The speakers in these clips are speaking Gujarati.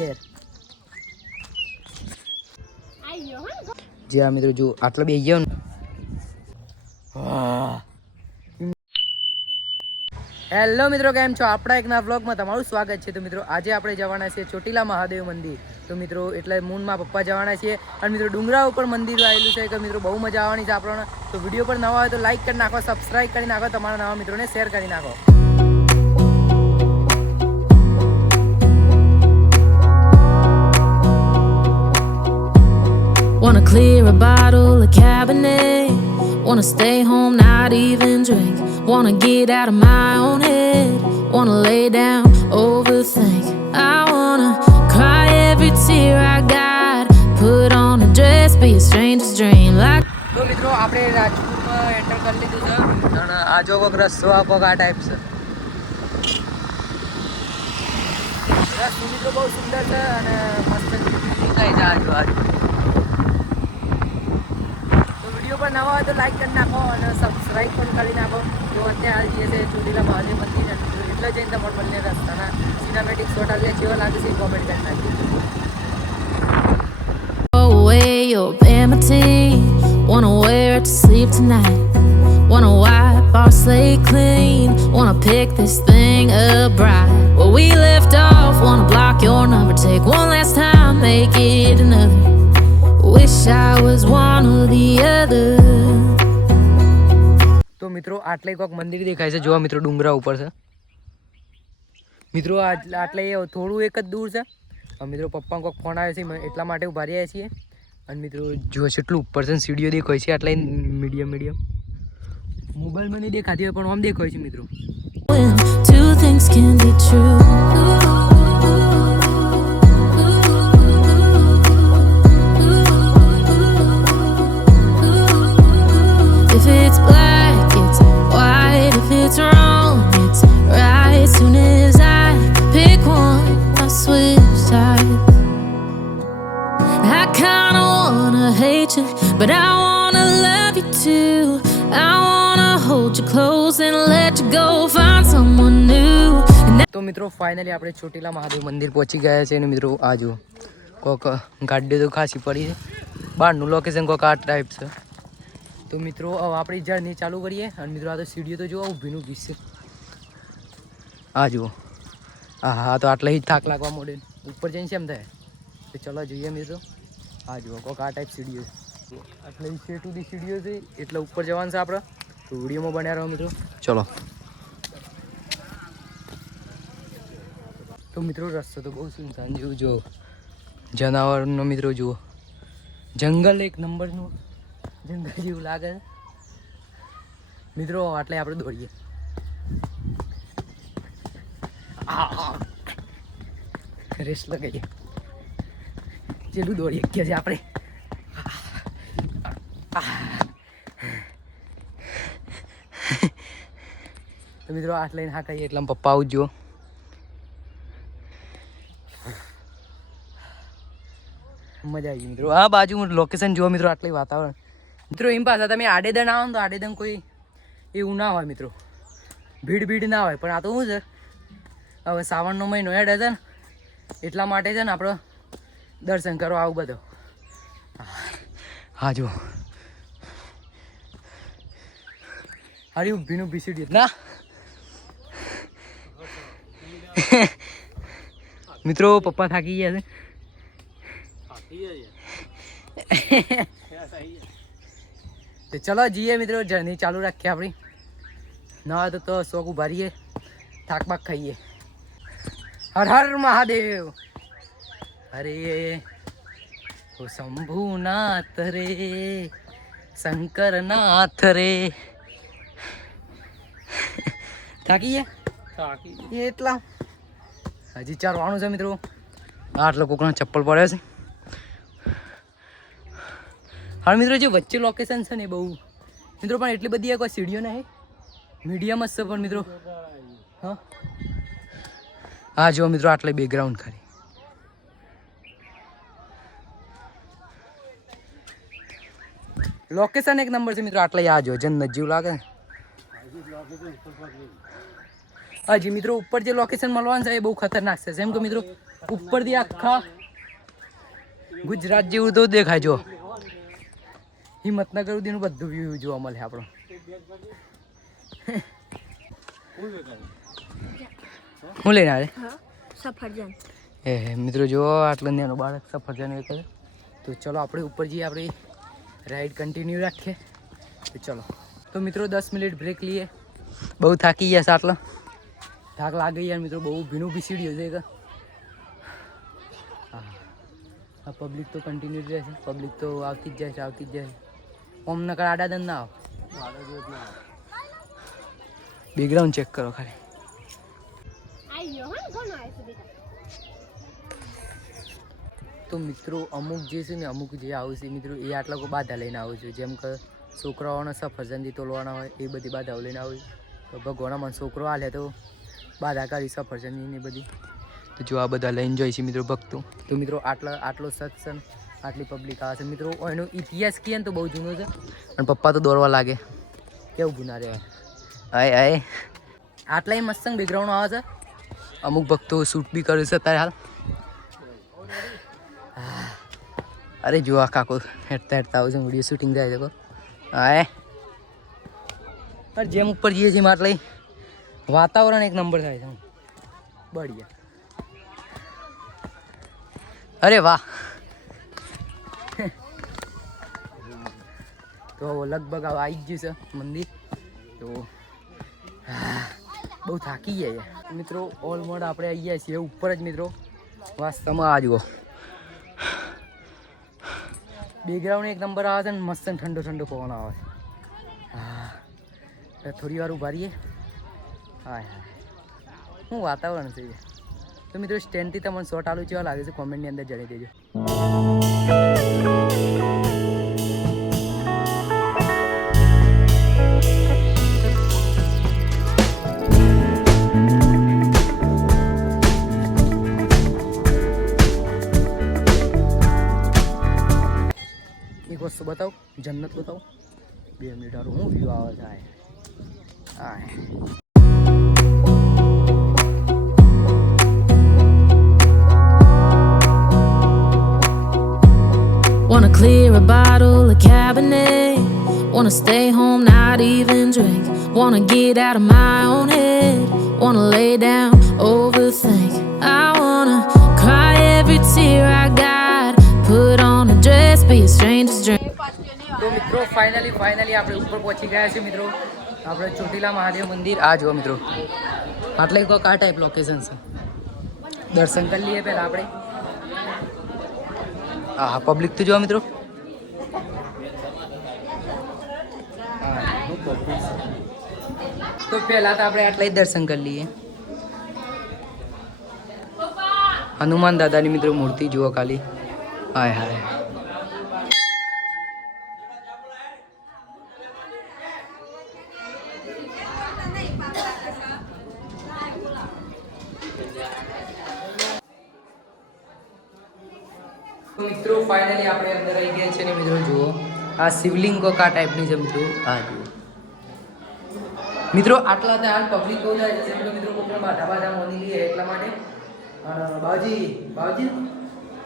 ઘેર જે આ મિત્રો જો આટલા બે ગયો ને હેલો મિત્રો, કેમ છો? આપણા એકના વ્લોગમાં તમારું સ્વાગત છે. તો મિત્રો આજે આપણે જવાના છીએ ચોટીલા મહાદેવ મંદિર. તો મિત્રો એટલે મૂનમાં પપ્પા જવાના છીએ અને મિત્રો ડુંગરા ઉપર મંદિર આવેલું છે. તો મિત્રો બહુ મજા આવવાની છે આપણને. તો વિડીયો પર નવા હોય તો લાઈક કરી નાખો, સબસ્ક્રાઈબ કરી નાખો, તમારા નવા મિત્રોને શેર કરી નાખો. Wanna clear a bottle of Cabernet. Wanna stay home, not even drink. Wanna get out of my own head. Wanna lay down, overthink. I wanna cry every tear I got. Put on a dress, be a stranger's dream. Like તો મિત્રો આપણે રાજપુરમાં એન્ટર કરી લીધું છે અને આ જો કોઈક રસ્તો આ કોઈક આ ટાઈપ છે. રસ્તો મિત્રો બહુ સુંદર છે અને મસ્ત દેખાય છે આજુબાજુ. પર નવા હોય તો લાઈક કરી નાખો અને સબસ્ક્રાઈબ પણ કરી નાખો. જો અત્યારે જઈએ છે ચોટીલા મહાદેવ મંદિર એટલે જઈને તમારે બંને રસ્તાના સિનેમેટિક શોટ alle કેવો લાગે છે કોમેન્ટ કરી નાખજો. away your empty. Wanna wear it to sleep tonight. Wanna wipe our slate clean. Wanna pick this thing up right where we left off. Wanna block your number, take one last time, make it another. Wish I was one or the other. તો મિત્રો આટલે કોઈક મંદિર દેખાય છે. જોવા મિત્રો ડુંગરા ઉપર છે મિત્રો. આટલે થોડું એક જ દૂર છે. મિત્રો પપ્પા કોઈક ફોન આવે છે એટલા માટે ઉભા રહ્યા છીએ. અને મિત્રો જો કેટલું ઉપર છે, સીડીઓ દેખાય છે. આટલે મીડિયમ મોબાઈલમાં નહીં દેખાતી હોય પણ આમ દેખાય છે મિત્રો. When two things can be true. If it's black, it's white. If it's wrong, it's right. Soon as I pick one, I switch sides. I kinda wanna hate you, but I wanna love you too. I wanna hold you close and let you go, find someone new. તો મિત્રો ફાઇનલી આપણે ચોટીલા મહાદેવ મંદિર પહોંચી ગયા છે. અને મિત્રો આ જો કોઈક ગાડીઓ તો ખાસી પડી છે. બહારનું લોકેશન કોઈક આ ટાઈપ છે. તો મિત્રો હવે આપણી જર્ની ચાલુ કરીએ. અને મિત્રો આ તો સીડીઓ તો જુઓ ઊભીનું પીસ છે. આ જુઓ હા તો આટલા જ થાક લાગવા માંડે. ઉપર જઈને કેમ થાય? તો ચલો જોઈએ મિત્રો. આ જુઓ કોઈક આ ટાઈપ સીડીઓ છે. આટલે સેટ સુધી સીડીઓ છે એટલે ઉપર જવાનું છે આપણે. તો વિડીયોમાં બન્યા રહો મિત્રો. ચલો. તો મિત્રો રસ્તો તો બહુ સુનસાન જેવું જો જનાવરનો મિત્રો જુઓ. જંગલ એક નંબરનું જંગલ જેવું લાગે મિત્રો. આટલે આપણે દોડીએ. રેસ લગાવીએ. જેટલું દોડીએ કે છે આપણે. તો મિત્રો આટલે હા કહીએ એટલે પપ્પા આવું જુઓ. મજા આવી મિત્રો. આ બાજુ લોકેશન જુઓ મિત્રો. આટલી વાતાવરણ મિત્રો. એમ પાછા તમે આડેદન આવો ને તો આડેદન કોઈ એવું ના હોય મિત્રો. ભીડ ના હોય. પણ આ તો શું છે હવે શ્રાવણનો મહિનો એડ છે ને એટલા માટે છે ને આપણે દર્શન કરવા આવું બધો. હા જુઓ હારી ઊભીનું ભીસીડી ના મિત્રો. પપ્પા થાકી ગયા છે. તો ચલો જઈએ મિત્રો. જર્ની ચાલુ રાખીએ આપણી. ના હોય તો શોખ ઉભા રહીએ, થાક બાક ખાઈએ. હર હર મહાદેવ. અરે ઓ શંભુનાથ રે, શંકર નાથ રે. થાકી ગયા એટલા હજી ચાલવાનું છે મિત્રો. આટલો કોકના ચપ્પલ પડે છે. હા મિત્રો જે વચ્ચે લોકેશન છે ને બહુ મિત્રો પણ એટલી બધી કોઈ સીડીઓ નહીં, મીડિયમ જ છે પણ મિત્રો. હા હા જો મિત્રો આટલે બેકગ્રાઉન્ડ ખાલી. લોકેશન એક નંબર છે મિત્રો. આટલે આ જો જન્નત જેવું લાગે. હજી મિત્રો ઉપર જે લોકેશન મળવાનું છે એ બહુ ખતરનાક છે. જેમ કે મિત્રો ઉપરથી આખા ગુજરાત જેવું તો દેખાય. જો હિંમતનગર સુધીનું બધું વ્યૂ જોવા મળે આપણો. હું લઈને આવે સફરજન. એ મિત્રો જો આટલો નાનો બાળક સફરજન એ કરે. તો ચલો આપણે ઉપર જઈએ, આપણી રાઈડ કન્ટિન્યુ રાખીએ. તો ચલો. તો મિત્રો 10 મિનિટ બ્રેક લઈએ. બહુ થાકી ગયા છે, આટલો થાક લાગે યાર મિત્રો. બહુ ભીનું ભીસીડ્યું છે કે આ પબ્લિક તો કન્ટિન્યુ રહેશે. પબ્લિક તો આવતી જ જાય છે, આવતી જ જાય છે. ઓમ નકર આડાદન ના આવે. બેકગ્રાઉન્ડ ચેક કરો ખાલી. તો મિત્રો અમુક જે છે ને, અમુક જે આવું છે મિત્રો, એ આટલા કોઈ બાધા લઈને આવું છું. જેમ કે છોકરાઓને સફરજનથી તોલવાના હોય એ બધી બાધાઓ લઈને આવું. તો ભગવાન મને છોકરો હાલે તો બાધા કાઢી સફરજનની ને બધી. તો જો આ બધા લઈને જાય છે મિત્રો ભક્તો. તો મિત્રો આટલો સત્સંગ, આટલી પબ્લિક આવે છે મિત્રો. એનો ઇતિહાસ કહે ને તો બહુ જૂનો છે. અને પપ્પા તો દોડવા લાગે, કેવું ગુના રહેવાય. આય આય આટલા મસ્ત બેકગ્રાઉન્ડ આવે છે. અમુક ભક્તો શૂટ બી કરે છે અત્યારે હાલ. અરે જો આ કાકો હેઠતા હેઠતા આવું છે, વિડીયો શૂટિંગ થાય છે. હા જેમ ઉપર જઈએ છીએ એટલે વાતાવરણ એક નંબર થાય છે. બઢિયા. અરે વાહ. તો લગભગ આવી જ ગયું છે મંદિર. તો બહુ થાકી ગયા મિત્રો. ઓલમોસ્ટ આપણે આવી ગયા છીએ ઉપર જ મિત્રો. વાસ્તવમાં આ જુઓ બેકગ્રાઉન્ડ એક નંબર આવે છે ને મસ્ત ઠંડો ઠંડો પવન આવે છે. હા થોડી વાર ઉભા રહીએ. હા હા શું વાતાવરણ છે. તો મિત્રો સ્ટેન્ડથી તમને શોર્ટ આલુ કેવા લાગે છે કોમેન્ટની અંદર જણાવી દેજો. એક વસ્તુ બતાવું, જન્નત બતાવું. 2 મિનિટ વાળું હું વ્યૂ આવે છે. હા Wanna clear a bottle of Cabernet. Wanna stay home, not even drink. Wanna get out of my own head. Wanna lay down, overthink. I wanna cry every tear I got. Put on a dress, be a stranger's dream. તો મિત્રો ફાઇનલી આપણે ઉપર પહોંચી ગયા છીએ મિત્રો. આપણે ચોટીલા મહાદેવ મંદિર. આ જુઓ મિત્રો, આટલે કોઈક આ ટાઈપ લોકેશન છે. દર્શન કરી લઈએ પહેલાં આપણે. હા પબ્લિક તો જોવા મિત્રો. તો પહેલાં તો આપણે આટલા જ દર્શન કરી લઈએ. હનુમાન દાદાની મિત્રો મૂર્તિ જુઓ ખાલી. હાય હાય. મિત્રો ફાઇનલી આપણે અંદર આવી ગયા છે ને મિત્રો. જુઓ આ શિવલિંગ કોક આ ટાઈપની છે મિત્રો. આ જુઓ મિત્રો આટલા હાલ પબ્લિક બહુ જાય છે મિત્રો. કોઈ બાધા મોની લઈએ એટલા માટે. બાવજી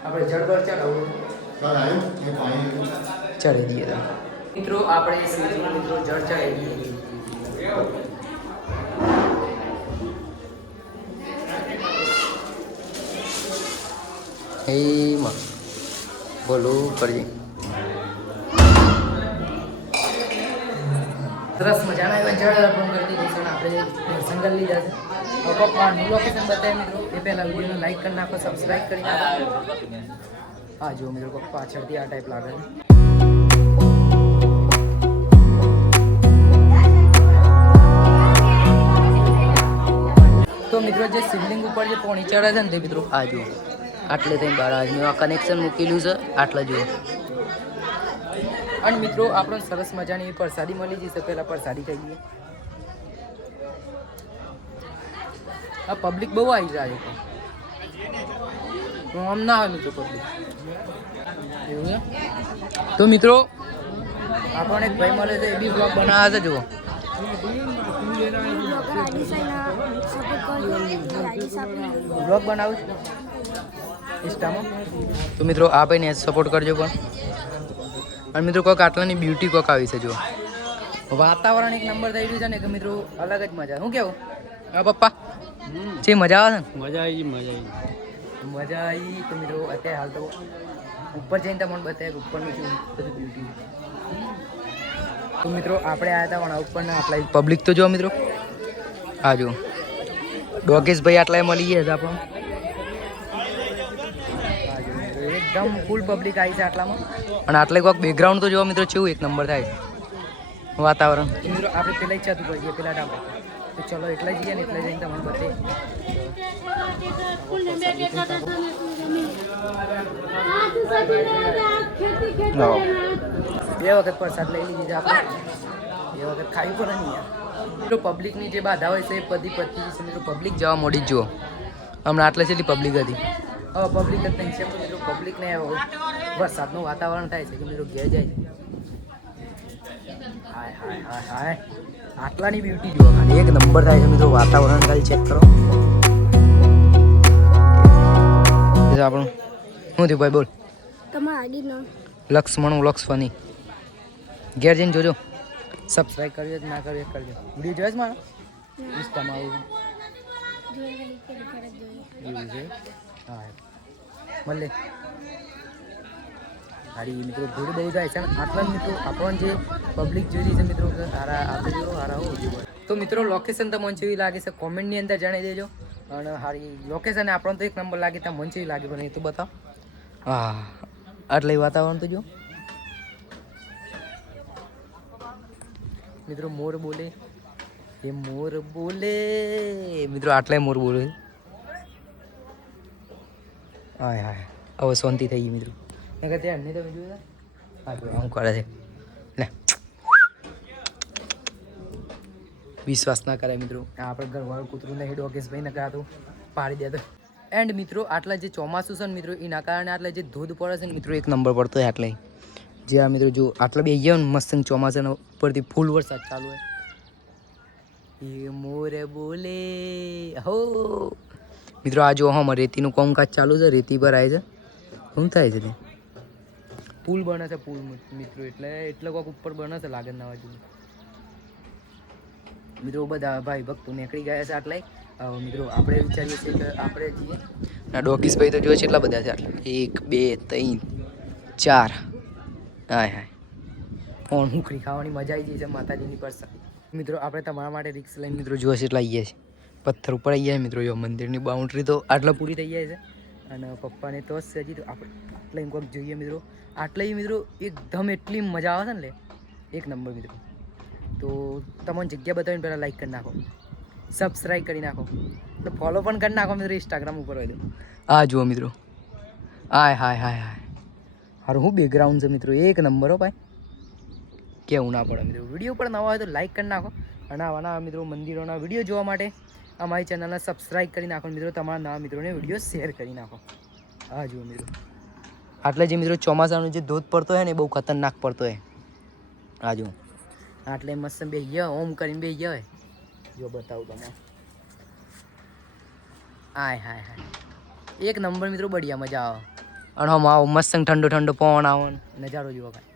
આપણે જળબર ચડાવું ચડાવી દઈએ તો મિત્રો. આપણે શ્રીજી મિત્રો જળ ચડાવી દઈએ. એમાં બોલું કરજે. સરસ મજાના એવા જળ અર્પણ કરી દીધું છે. આપણે દર્શન કરી લીધા છે. પપ્પાનું લોકેશન બતાવે મિત્રો. એ પહેલાં વિડીયોને લાઈક કરી નાખો, સબસ્ક્રાઈબ કરી નાખો. હા જો મિત્રો પપ્પા પાછળથી આ ટાઈપ લાગે છે. તો મિત્રો જે શિવલિંગ ઉપર જે પોણી ચડે છે ને તે મિત્રો આ જુઓ આટલે થઈને બહાર આજનું આ કનેક્શન મૂકેલું છે. આટલા જુઓ. અને મિત્રો આપણે સરસ મજાની પ્રસાદી મળી જશે. પહેલાં પ્રસાદી ખાઈ લઈએ. આ પબ્લિક બહુ આવી જાય છે. આમ ના આવે મિત્રો પબ્લિક એવું છે. તો મિત્રો આપણને એક ભાઈ મળે છે, એ બી બ્લોગ બનાવે છે. જુઓ બ્લોગ બનાવું છું ઇન્સ્ટામાં. તો મિત્રો આ ભાઈને સપોર્ટ કરજો પણ. અને મિત્રો કોઈક આટલાની બ્યુટી કોઈક આવી છે. જો વાતાવરણ એક નંબર થઈ રહ્યું છે ને કે મિત્રો અલગ જ મજા. શું કેવું હા પપ્પા? છે મજા આવે છે ને? મજા આવી મજા આવી. તો મિત્રો અત્યારે હાલ તો ઉપર જઈને તમને બતાવ્યા ઉપરનું શું બધું બ્યુટી. તો મિત્રો આપણે આવ્યા હતા પણ ઉપરના આટલા પબ્લિક તો જો મિત્રો હા જો ડોગેશભાઈ આટલા મળી ગયા છે આપણને. એકદમ ફૂલ પબ્લિક આવી છે આટલામાં. અને આટલે કોઈક બેકગ્રાઉન્ડ તો જોવા મિત્રો કેવું એક નંબર થાય વાતાવરણ. મિત્રો આપણે પેલા ઈચ્છા હતું કરીએ પેલા ડાબા. તો ચલો એટલા જઈએ ને એટલા જઈને તમને બતાવીએ. બે વખત પ્રસાદ લઈ લીધી છે આપણે. બે વખત ખાવી પડે ને યાર. મિત્રો પબ્લિકની જે બાધા હોય છે એ પતી છે મિત્રો. પબ્લિક જવા મોડી જ જુઓ. હમણાં આટલે જેટલી પબ્લિક હતી હવે પબ્લિક જ નહીં છે મિત્રો. પબ્લિક ને વરસાદનું વાતાવરણ થાય છે કે મિત્રો ઘેર જાય છે. હાય હાય હાય હાય આટલાની બ્યુટી જુઓ ખાલી એક નંબર થાય છે મિત્રો. વાતાવરણ ખાલી ચેક કરો. આપણું શું થયું ભાઈ બોલ? લક્ષ્મણ લક્ષ્મણી. ઘેર જઈને જોજો. સબસ્ક્રાઈબ કરજો ના કરજો એક કરજો. વિડીયો જોયો છે મારો ઇન્સ્ટામાં આવું એવું છે. હા મળે હારી મિત્રો. ભીડ બહુ થાય છે આટલા મિત્રો. આપણને જે પબ્લિક જોઈ રહી છે મિત્રો સારા આપણે જો સારા હોવું જોઈએ. તો મિત્રો લોકેશન તો મને જેવી લાગે છે કોમેન્ટની અંદર જણાવી દેજો. અને સારી લોકેશન આપણને તો એક નંબર લાગે ત્યાં મને જેવી લાગે પણ એ તો બતાવો. હા આટલે વાતાવરણ તો જો મિત્રો. મોર બોલે એ મોર બોલે મિત્રો. આટલે મોર બોલે. હાય હાય હવે શાંતિ થઈ ગઈ મિત્રો. નકર ત્યાં નહીં તમે જોયું હા જો આમ કરે છે લે. વિશ્વાસ ના કરાય મિત્રો. આપણે ઘરવાળું કૂતરું નહીં ડોગેશભાઈ નકર તો પાડી દેતો. એન્ડ મિત્રો આટલા જે ચોમાસું છે ને મિત્રો એના કારણે આટલા જે ધોધ પડે છે ને મિત્રો એક નંબર પડતો હોય આટલે. જે આ મિત્રો જો આટલા બે ગયા ને મસ્ત ચોમાસાના ઉપરથી ફૂલ વરસાદ ચાલુ હોય. એ મોર બોલે હો મિત્રો. આ જો હમ રેતીનું કામકાજ ચાલુ છે. રેતી પર આવે છે. શું થાય છે તે પુલ બને છે પુલ મિત્રો. એટલે કોઈક ઉપર બને છે લાગે ના બાજુ મિત્રો. બધા ભાઈ ભક્તો નીકળી ગયા છે આટલાય. મિત્રો આપણે વિચારીએ છીએ કે આપણે જઈએ ના. ડોગીસભાઈ તો જોઈએ છે એટલા બધા છે આટલા 1 2 3 4. હાય હાય કોણ હુખરી ખાવાની મજા આવી ગઈ છે માતાજીની પરસાદ. મિત્રો આપણે તમારા માટે રિક્સ લઈને મિત્રો જોવા છે એટલા આવી ગયા છે. પથ્થર ઉપર આવી ગયા મિત્રો. જો મંદિરની બાઉન્ડ્રી તો આટલા પૂરી થઈ જાય છે. અને પપ્પાને તો જ હજી તો આપણે આટલા એમ કોઈક જોઈએ મિત્રો. આટલા મિત્રો એકદમ એટલી મજા આવે છે ને એક નંબર મિત્રો. તો તમને જગ્યા બતાવીને પહેલાં લાઈક કરી નાખો, સબસ્ક્રાઈબ કરી નાખો અને ફોલો પણ કરી નાખો મિત્રો. ઇન્સ્ટાગ્રામ ઉપર હોય તો આ જુઓ મિત્રો. હાય હાય હાય હાય હારું હું બેકગ્રાઉન્ડ છે મિત્રો. એક નંબર હો ભાઈ. કેવું ના પડે મિત્રો. વિડીયો પર નવા હોય તો લાઈક કરી નાખો. અને આવાના મિત્રો મંદિરોના વિડીયો જોવા માટે અમારી ચેનલને સબસ્ક્રાઈબ કરી નાખો મિત્રો. તમારા નવા મિત્રોને વિડીયો શેર કરી નાખો. હા જુઓ મિત્રો. આટલે જે મિત્રો ચોમાસાનો જે ધોધ પડતો હોય ને એ બહુ ખતરનાક પડતો હોય. હા જુઓ આટલે મસ્ત બે ગયા ઓમ કરીને બે ગયા હોય. જો બતાવું તમે. હાય હાય હાય એક નંબર મિત્રો. બઢિયા મજા આવે. અને હમ આવો મસ્ત ઠંડો ઠંડો પવન આવો નજારો જુઓ ભાઈ.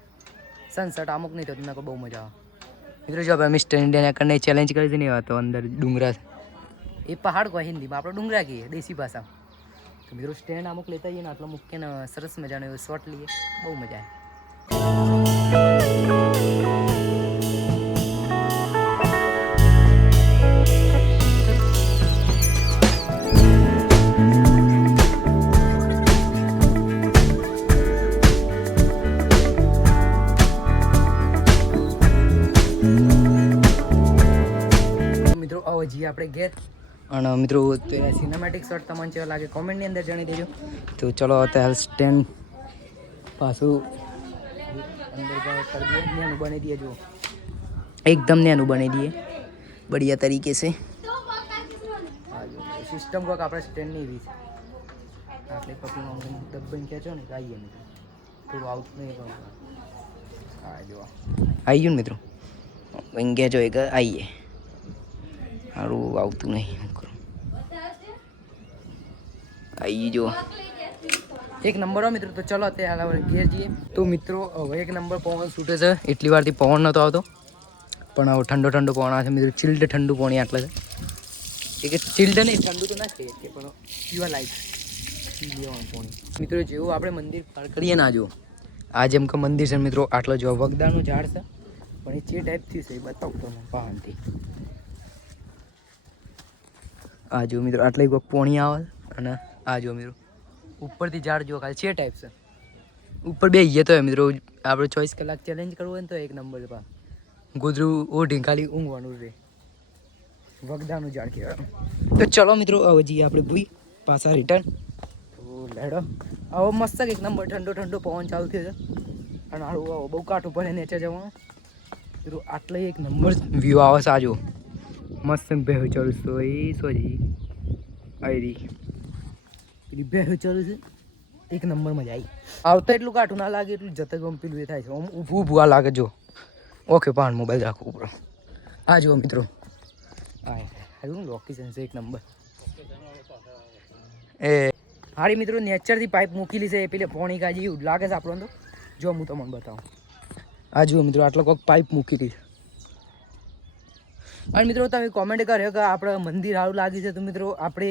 સનસેટ અમુક નહીં થતું ના બહુ મજા આવે મિત્રો. જો આપણે મિસ્ટર ઇન્ડિયા કરીને ચેલેન્જ કરી હતી ને એવા તો અંદર ડુંગરા એ પહાડ કહે હિન્દીમાં. આપણે ડુંગરા કહીએ દેશી ભાષામાં. તો મિત્રો સ્ટેન્ડ અમુક લેતા જઈએ ને આટલો મૂકીને સરસ મજાનો એવો શોટ લઈએ. બહુ મજા આવે. મિત્રો આવો જઈએ આપણે ઘેર. અને મિત્રો સિનેમેટિક શોટ તમને કેવા લાગે કોમેન્ટની અંદર જણાવી દેજો. તો ચલો અત્યારે સ્ટેન્ડ પાછું અંદર કરી દઈએ. નેનું બની દઈએ. જુઓ એકદમ નેનું બની દઈએ બઢિયા તરીકે છે. હા જો સિસ્ટમ કોઈક આપણે સ્ટેન્ડની એવી છે. આપણે પકડીમાં ડબ્બાઈને ખેંચો ને આવીએ મિત્રો. થોડું આઉટ નહીં પણ હા જો આવી ગયું ને મિત્રો. ખેંચો એક આવીએ. સારું આવતું નહીં. શું કરું આવી જો એક નંબર હો મિત્રો. તો ચલો અત્યારે હાલ ઘેર જઈએ. તો મિત્રો હવે એક નંબર પવન છૂટે છે. એટલી વારથી પવન નહોતો આવતો પણ હવે ઠંડો ઠંડો પવન આવે છે મિત્રો. ચિલ્ડ ઠંડુ પાણી આટલે છે. એ કે ચિલ્ડ નહીં, ઠંડુ તો ના કહીએ કે પણ પીવા લાયક પીવાનું પાણી. મિત્રો જેવું આપણે મંદિર પાર કરીએ ના જો આ જેમ કે મંદિર છે મિત્રો, આટલો જો વગદાનું ઝાડ છે પણ એ જે ટાઈપથી છે એ બતાવું તમને પહાડથી. આ જો મિત્રો આટલે કોઈક પોણી આવે અને આ જો મિત્રો ઉપરથી ઝાડ જો ખાલી છે ટાઈપ છે. ઉપર બે તો મિત્રો આપણે 24 કલાક ચેલેન્જ કરવું હોય ને તો એક નંબર પા ગોદરું ઓઢી ખાલી ઊંઘવાનું રહે. વગદાનું ઝાડ કહેવાય. તો ચલો મિત્રો હવે જઈએ આપણે ભૂઈ પાછા રિટર્ન. તો લેડો હવે મસ્ત એક નંબર ઠંડો ઠંડો પવન ચાલુ થયો છે અને આવું બહુ કાઠું પડે નેચર જવાનું મિત્રો. આટલે એક નંબર વ્યૂ આવે છે. આજો મસ્ત બેહુ ચાલુ છે એ સોરી આયરી પેલી બેહુ ચાલુ છે. એક નંબર મજા આવી. આવતા એટલું કાઠું ના લાગે એટલું જતા ગમ પેલું એ થાય છે. આમ ઊભું ઊભું આ લાગે જો. ઓકે પાન મોબાઈલ રાખવું ઉપર. આ જુઓ મિત્રો હારું લોકેશન છે એક નંબર. એ હારી મિત્રો નેચરથી પાઇપ મૂકેલી છે એ પેલે પોણી કાજી એવું લાગે છે આપણને. તો જો હું તમને બતાવું. આ જુઓ મિત્રો આટલો કોઈક પાઇપ મૂકેલી છે. અને મિત્રો તમે કોમેન્ટ કર્યો કે આપણે મંદિર સારું લાગે છે. તો મિત્રો આપણે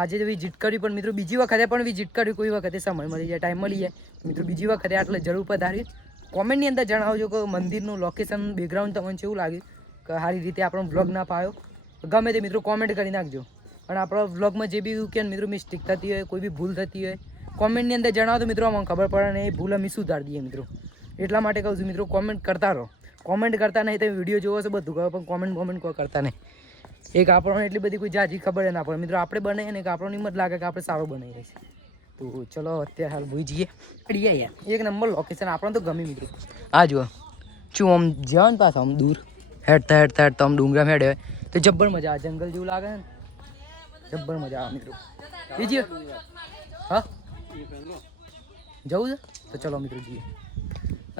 આજે તો વિઝિટ કરી પણ મિત્રો બીજી વખતે પણ વિઝિટ કરી. કોઈ વખતે સમય મળી જાય, ટાઈમ મળી જાય મિત્રો બીજી વખતે આટલે જરૂર પધારી. કોમેન્ટની અંદર જણાવજો કે મંદિરનું લોકેશન બેકગ્રાઉન્ડ તમને કેવું લાગ્યું, કે સારી રીતે આપણો વ્લોગ ના પાયો ગમે તે મિત્રો કોમેન્ટ કરી નાખજો. અને આપણા વ્લોગમાં જે બી કે મિત્રો મિસ્ટેક થતી હોય, કોઈ બી ભૂલ થતી હોય કોમેન્ટની અંદર જણાવો તો મિત્રો અમને ખબર પડે ને એ ભૂલ અમે સુધારી દઈએ મિત્રો. એટલા માટે કહું છું મિત્રો કોમેન્ટ કરતા રહો. કોમેન્ટ કરતા નહીં તો વિડીયો જોવો છો બધું ખબર પણ કોમેન્ટ કોઈ કરતા નહીં. એક આપણને એટલી બધી કોઈ જાજી ખબર ના પડે મિત્રો. આપણે બનાવીએ ને કે આપણને હિંમત લાગે કે આપણે સારું બનાવીએ છીએ. તો ચલો અત્યારે હાલ ભૂઈ જઈએ. અડીએ યાર એક નંબર લોકેશન આપણને તો ગમી મિત્રો. આ જુઓ શું આમ જ્યાં પાછા આમ દૂર હેડતા આમ ડુંગરા હેડે તો જબ્બર મજા આવે. જંગલ જેવું લાગે ને જબ્બર મજા આવે મિત્રો. બીજી હા જવું છે તો ચલો મિત્રો જઈએ.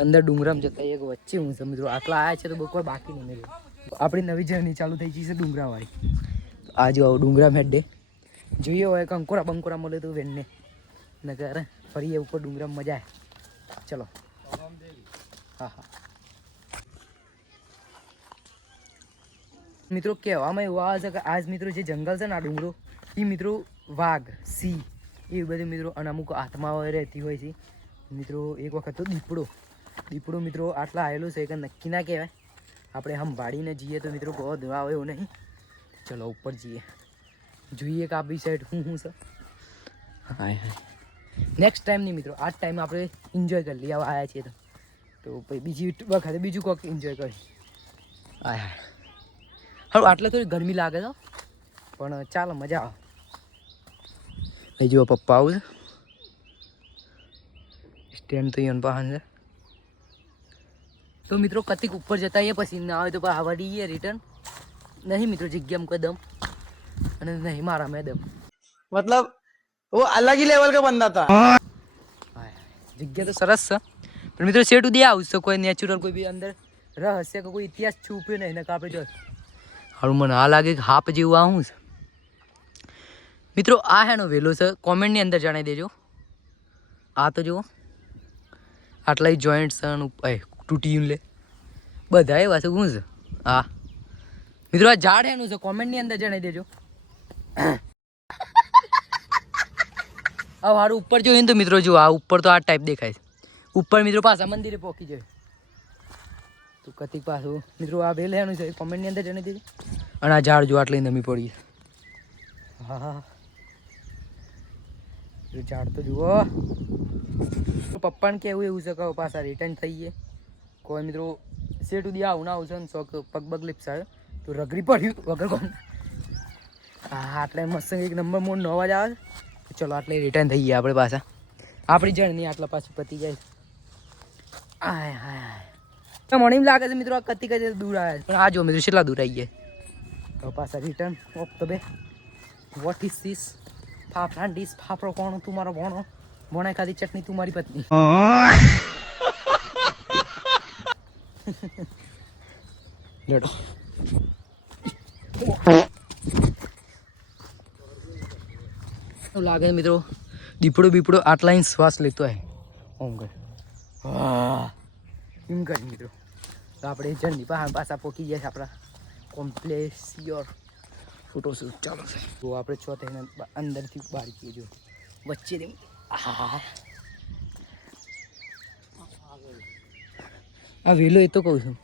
અંદર ડુંગરામાં જતા એક વચ્ચે હું છે મિત્રો. આટલા આવ્યા છે તો બહુ કોઈ બાકી નહીં મિત્રો. આપણી નવી જર્ની ચાલુ થઈ ગઈ છે ડુંગરાવાળી. આ જો ડુંગરા હેડે જોઈએ હોય કંકોરા બંકોરા મળે તો વેનને નગર ફરીએ ઉપર ડુંગરામાં મજા આવે. ચલો હા હા મિત્રો કહેવામાં એવું આવે છે કે આજ મિત્રો જે જંગલ છે ને આ ડુંગરો એ મિત્રો વાઘ સિંહ એ બધી મિત્રો અને અમુક આત્માઓ રહેતી હોય છે મિત્રો. એક વખત તો દીપડો મિત્રો આટલા આવેલું છે કે નક્કી ના કહેવાય. આપણે સંભાળીને જઈએ તો મિત્રો બહુ ધોવા આવે એવું નહીં. ચલો ઉપર જઈએ જોઈએ કે આ બી સાઈડ શું છે. હા નેક્સ્ટ ટાઈમ નહીં મિત્રો, આ જ ટાઈમ આપણે એન્જોય કરી લઈએ. આવ્યા છીએ તો પછી બીજી વખતે બીજું કોઈક એન્જોય કરી. હા હા આટલે થોડી ગરમી લાગે તો પણ ચાલો મજા આવે. અહીં જુઓ પપ્પા આવું છે. સ્ટેન્ડ તો અહીંયા પાહન છે. તો મિત્રો કતિક ઉપર જતા આવીએ પછી ના આવે તો આવવા દઈએ રિટર્ન. નહીં મિત્રો જગ્યા કોઈ દમ અને નહીં મારા મેં દમ मतलब वो अलग ही लेवल का बंदा था. જગ્યા તો સરસ છે પણ મિત્રો સેટ સુધી આવું છે. કોઈ નેચરલ કોઈ બી અંદર રહસ્ય કે કોઈ ઇતિહાસ છુપ્યો નહીં ને આપણે જો હારું મને આ લાગે કે હાપ જેવું આવું છે મિત્રો. આ હેનો વેલો છે કોમેન્ટની અંદર જણાવી દેજો. આ તો જુઓ આટલા જોઈન્ટ છે તૂટી લે બધા એવા છે. શું છે હા મિત્રો આ ઝાડ એનું છે કોમેન્ટની અંદર જણાવી દેજો. હવે હારું ઉપર જોઈને તો મિત્રો જો આ ઉપર તો આ ટાઈપ દેખાય છે. ઉપર મિત્રો પાછા મંદિરે પહોંચી જાય તો કતિક પાછું મિત્રો આ વેલ એનું છે કોમેન્ટની અંદર જણાવી દેજો. અને આ ઝાડ જો આટલી નમી પડી. હા હા ઝાડ તો જુઓ. પપ્પાને કેવું એવું છે કે પાછા રિટર્ન થઈએ. કોઈ મિત્રો સેટ સુધી આવું ના આવું છે ને શોખ પગ બગ લીપસાયો તો રગડી પડ્યું વગર કોણ. હા આટલે મસ્ત એક નંબર મોડ નો અવાજ આવે. ચલો આટલે રિટર્ન થઈ ગયા આપણે પાછા. આપણી જર્ની આટલા પાછું પતી જાય. આય હાય મને એમ લાગે છે મિત્રો આ કતી કતી દૂર આવ્યા પણ આ જો મિત્રો કેટલા દૂર આવી ગયા. તો પાછા રિટર્ન ઓફ તો બે what is this fafda dish. ફાફડો કોણ તું મારો ભણો ભણાય ખાધી ચટણી તું મારી પત્ની. લેડો એવું લાગે છે મિત્રો દીપડો આટલા ઇંચ શ્વાસ લેતો હોય ઓમ કર એમ કરી મિત્રો. તો આપણે જર્ની પાછા પોકી ગયા છે આપણા કોમ્પ્લેક્સ યોર ફોટોશૂટ ચાલો છે. તો આપણે છો થઈને અંદરથી બહાર ગયો જો વચ્ચે આ વેલો એ તો કહું છું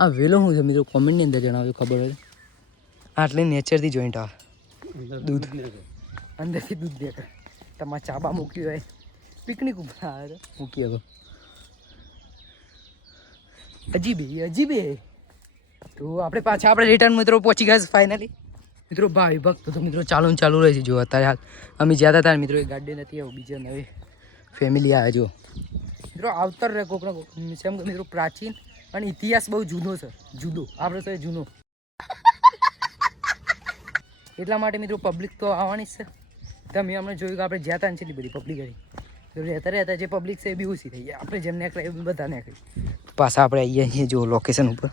આ વેલો શું છે મિત્રો કોમેન્ટની અંદર જણાવજો ખબર હોય આટલે નેચરથી જોઈન્ટ આવે દૂધ અંદરથી દૂધ દેખાય તમારે ચાબા મૂકી હોય પિકનિક ઉપર આવે મૂકી હવે અજીબે તો આપણે પાછા આપણે રિટર્ન મિત્રો પહોંચી ગયા ફાઇનલી મિત્રો ભાઈ ભક્ત તો મિત્રો ચાલુ રહે છે જો અત્યારે હાલ અમે જ્યાં હતા ત્યારે મિત્રો એ ગાડી નથી આવું બીજા નવી ફેમિલી આવે જો મિત્રો આવતર રહે કોકનો સેમ મિત્રો પ્રાચીન અને ઇતિહાસ બહુ જૂનો છે આપણે તો જૂનો એટલા માટે મિત્રો પબ્લિક તો આવવાની જ છે. તમે અમને જોયું કે આપણે જ્યાં હતા ને એટલી બધી પબ્લિક હતી તો રહેતા જે પબ્લિક છે એ બી ઓછી થઈ જાય આપણે જેમ નીકળે એ બધા નીકળી પાછા આપણે આવીએ છીએ જો લોકેશન ઉપર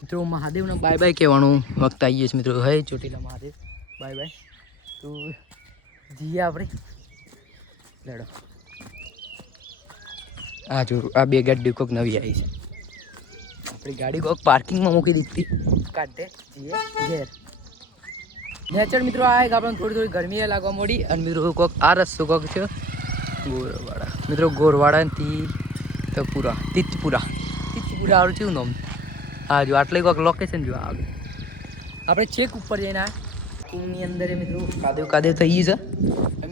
મિત્રો મહાદેવને બાય બાય કહેવાનું વખત આવીએ છીએ મિત્રો હે ચોટીલા મહાદેવ બાય બાય તો જઈએ આપણે લડો આ જો આ બે ગાડી કોઈક નવી આવી છે આપણી ગાડી કોઈક પાર્કિંગમાં મૂકી દીધી કાઢે જઈએ ઘેર નેચર મિત્રો આ આપણને થોડી ગરમી લાગવા મળી અને મિત્રો કોઈક આ રસ્તો કોઈક છે ગોરવાડા મિત્રો ગોરવાડાથી તીજપુરા આવડું છે નામ હા જો આટલે કોઈક લોકેશન જો આગળ આપણે ચેક ઉપર જઈને કુંભની અંદર મિત્રો કાદેવ થઈ છે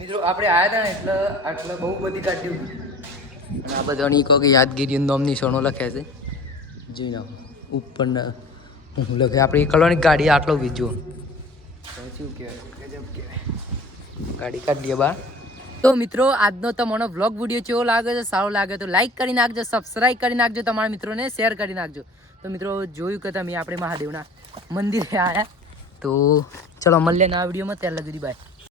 મિત્રો આપણે આવ્યા હતા ને એટલે બહુ બધી ગાડીઓ અને આ બધાની કોઈક યાદગીરી નામની નિશાનો લખ્યા છે જોઈ નાખો ઉપર હું લખે આપણે કલરની ગાડી આટલો વીજો શું કહેવાય ગજબ કહેવાય ગાડી કાઢીએ બહાર. તો મિત્રો આજનો તમારો વ્લોગ વિડીયો કેવો લાગે છે સારો લાગે તો લાઈક કરી નાખજો સબસ્ક્રાઈબ કરી નાખજો તમારા મિત્રોને શેર કરી નાખજો. તો મિત્રો જોયું કે તમે આપણે મહાદેવના મંદિરે આવ્યા તો ચલો મળીએ આ વિડીયોમાં ત્યાં લગી બાય.